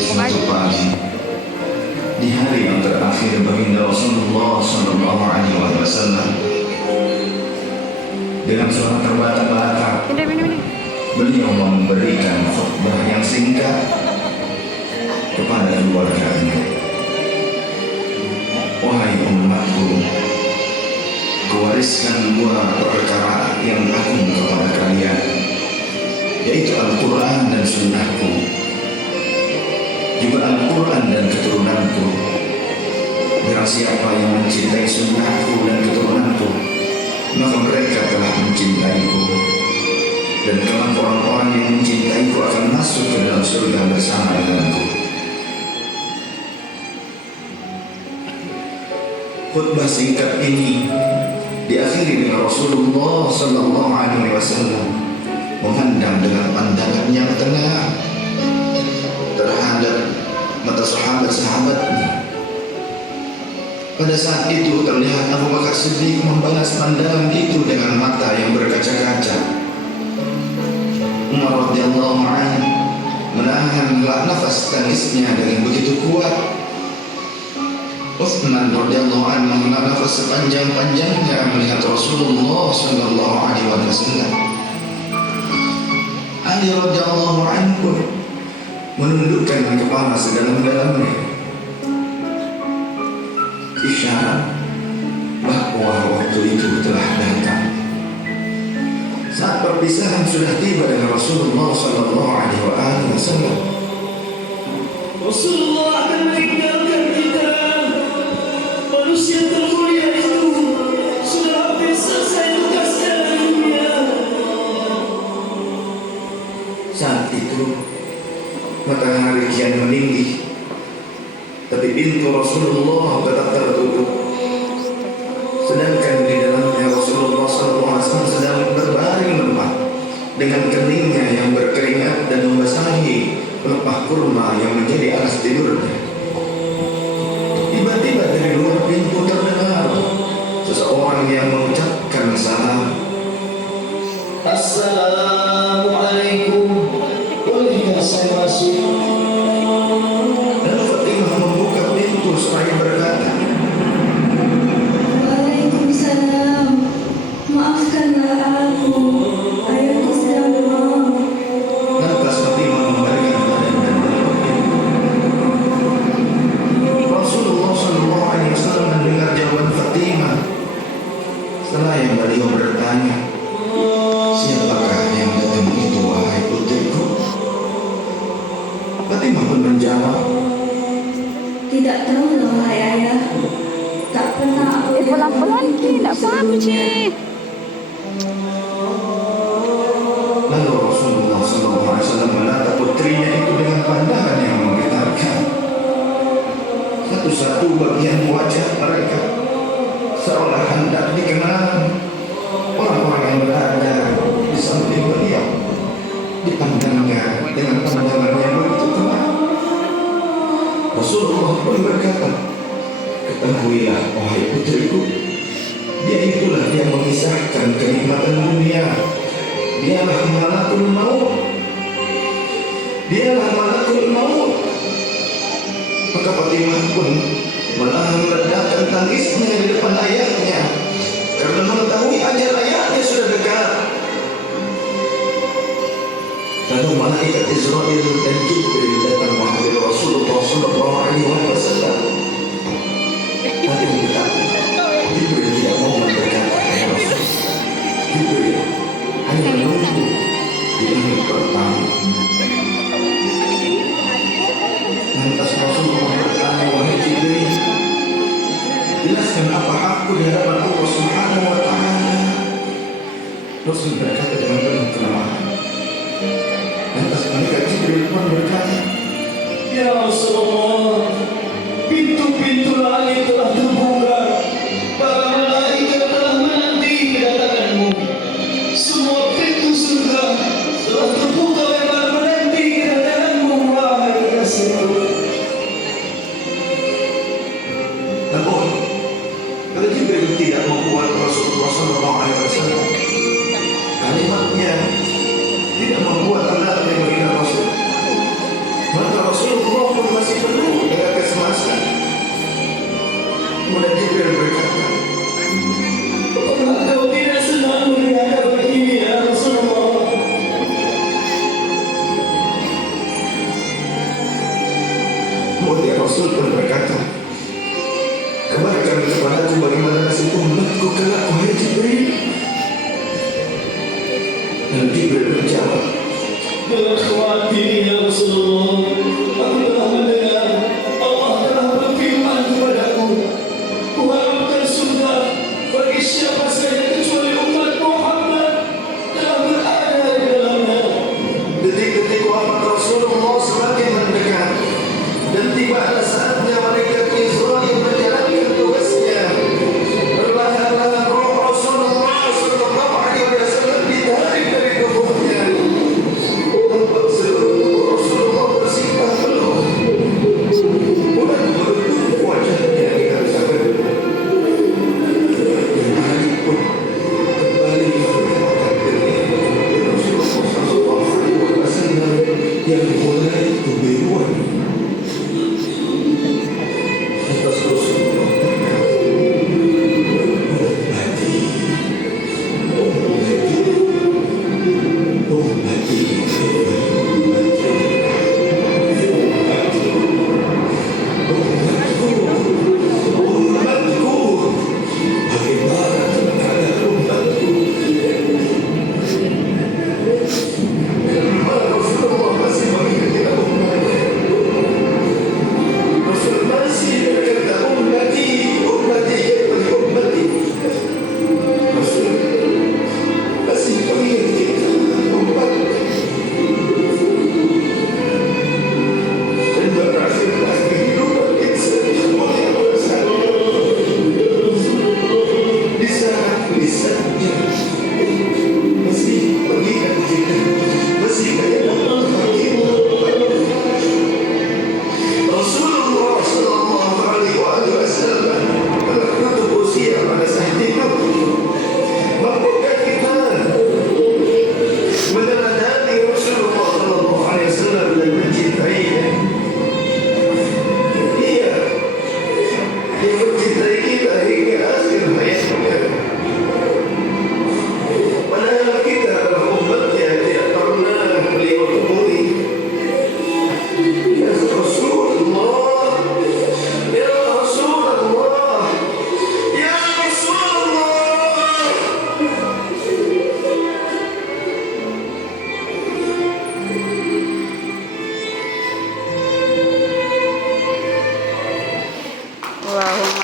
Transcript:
suatu pagi di hari yang terakhir baginda Rasulullah Sallallahu Alaihi Wasallam, dengan suara terbata-bata beliau memberikan khutbah yang singkat kepada keluarganya. Wahai umatku, kuwariskan dua perkara yang agung kepada kalian, yaitu Al-Quran dan Sunnahku, juga Al-Quran dan keturunanku. Barang siapa yang mencintai Sunnahku dan keturunanku, maka mereka telah mencintaiku, dan kelak orang-orang yang mencintaiku akan masuk ke dalam surga bersama denganku. Khutbah singkat ini diakhiri dengan Rasulullah Sallallahu Alaihi Wasallam memandang dengan pandangan yang tenang terhadap mata sahabat-sahabatnya. Pada saat itu terlihat Abu Bakar Siddiq membalas pandangan itu dengan mata yang berkaca-kaca. Umar radhiyallahu anhu menahan nafas tangisnya dengan begitu kuat. Utsman radhiyallahu anhu menahan nafas sepanjang-panjangnya melihat Rasulullah sallallahu alaihi wasallam. Ali radhiyallahu anhu menundukkan kepala sedalam-dalamnya, isyarat bahwa waktu itu telah datang. Saat perpisahan sudah tiba dengan Rasulullah Sallallahu Alaihi Wasallam, Rasulullah akan meninggalkan kita. Manusia termulia itu sudah hampir selesai tugasnya di dunia. Saat itu matahari kian meninggi, tapi pintu Rasulullah tetap tertutup. Sedangkan di dalamnya Rasulullah SAW sedang berbaring lemah dengan keningnya yang berkeringat dan membasahi pelepah kurma yang menjadi alas tidurnya. Tiba-tiba dari luar pintu terdengar seseorang yang mengucapkan salam. Assalamualaikum. Bolehkah saya masuk? Seraya berkata, Waalaikumsalam, maafkanlah aku, ayahku sedang demam. Lantas Fatimah membalikkan badan dan menutup. Rasulullah Sallallahu Alaihi Wasallam mendengar jawaban Fatimah. Setelah yang beliau bertanya, siapakah yang datang itu wahai putriku? Fatimah pun menjawab, tidak tahu lah wahai ayah. Tak pernah aku pelan-pelan Ci, tak faham Ci. Lalu Rasulullah SAW menatap putrinya itu dengan pandangan yang menggetarkan. Satu-satu bagian wajah mereka seolah hendak dikenal. Orang-orang yang berada di samping beliau dipandangnya dengan pandangan yang begitu tenang. Rasulullah pun berkata, ketahuilah wahai putriku, dia itulah yang mengisahkan kenikmatan dunia. Dialah malakul maut. Dialah malakul maut. Maka Fatimah pun malah meledakkan tangisnya di depan ayahnya karena mengetahui ajal ayahnya sudah dekat. Lalu malaikat Israel dan Jibril datang menghadiri Rasulullah Sallallahu Alaihi Wasallam. Tapi Jibril tidak mau berkata, ya Rasul. Jibril hanya menunggu di langit pertama. Lantas Rasulullah bertanya, wahai Jibril, jelaskan apa hakku di hadapan Allah Subhanahu Wa Taala. Rasul berkata dengan penuh kelemahan. Lantas malaikat Jibril pun berkata, ya Rasulullah, pintu-pintu langit telah terbuka, para malaikat telah menanti kedatanganmu. Semua pintu surga telah terbuka lebar menanti kedatanganmu, wahai kekasihku. Namun, kalau Jibril tidak membuat Rasulullah SAW, kalimatnya tidak membuat tanda bagi Rasul. Maka Rasulullah penuh dengan kecemasan. Kemudian Jibril berkata, Apakah kau tidak senang melihat kabar ini ya Rasulullah? kemudian Rasul pun berkata, kabarkan kepadaku bagaimana nasib umatku kelak, wahai Jibril. Dan Jibril menjawab, Jangan khawatir ya Rasulullah. Aku telah mendengar Allah telah berfirman kepadaku, kuharapkan surga bagi siapa saja kecuali umat Muhammad telah berada di dalamnya. detik-detik wafat Rasulullah semakin mendekat, dan tibalah saatnya malaikat Israil menjalankan tugasnya. Perlahan-lahan roh Rasulullah sallallahu alaihi wasallam ditarik dari tubuhnya. Tampak seluruh tubuh Rasulullah bersifat peluh. Bulan bertubuh wajahnya dengan sabar. Dan hari pun kembali mengatakan kepada Rasulullah sallallahu alaihi wasallam yang mulai kebiruan. Atas Rasulullah masih mengingatkan umatnya. Rasul masih berkata, ummati, ummati, ummati. Rasul masih mengingatkan umatnya. Dan berakhirlah kehidupan insan yang mulia bersama. Di saat lisannya masih mengingat kita, masih kayak Rasulullah sallallahu alaihi wasallam telah tutup usia pada saat itu. Mampukah kita meneladani Rasulullah sallallahu alaihi wasallam dan mencintainya? Iya, dia mencintai kita hingga akhir hayatnya. Padahal kita adalah umatnya, tidak pernah beliau temui. Ya Rasulullah, ya Rasulullah, ya Rasulullah. Allahumma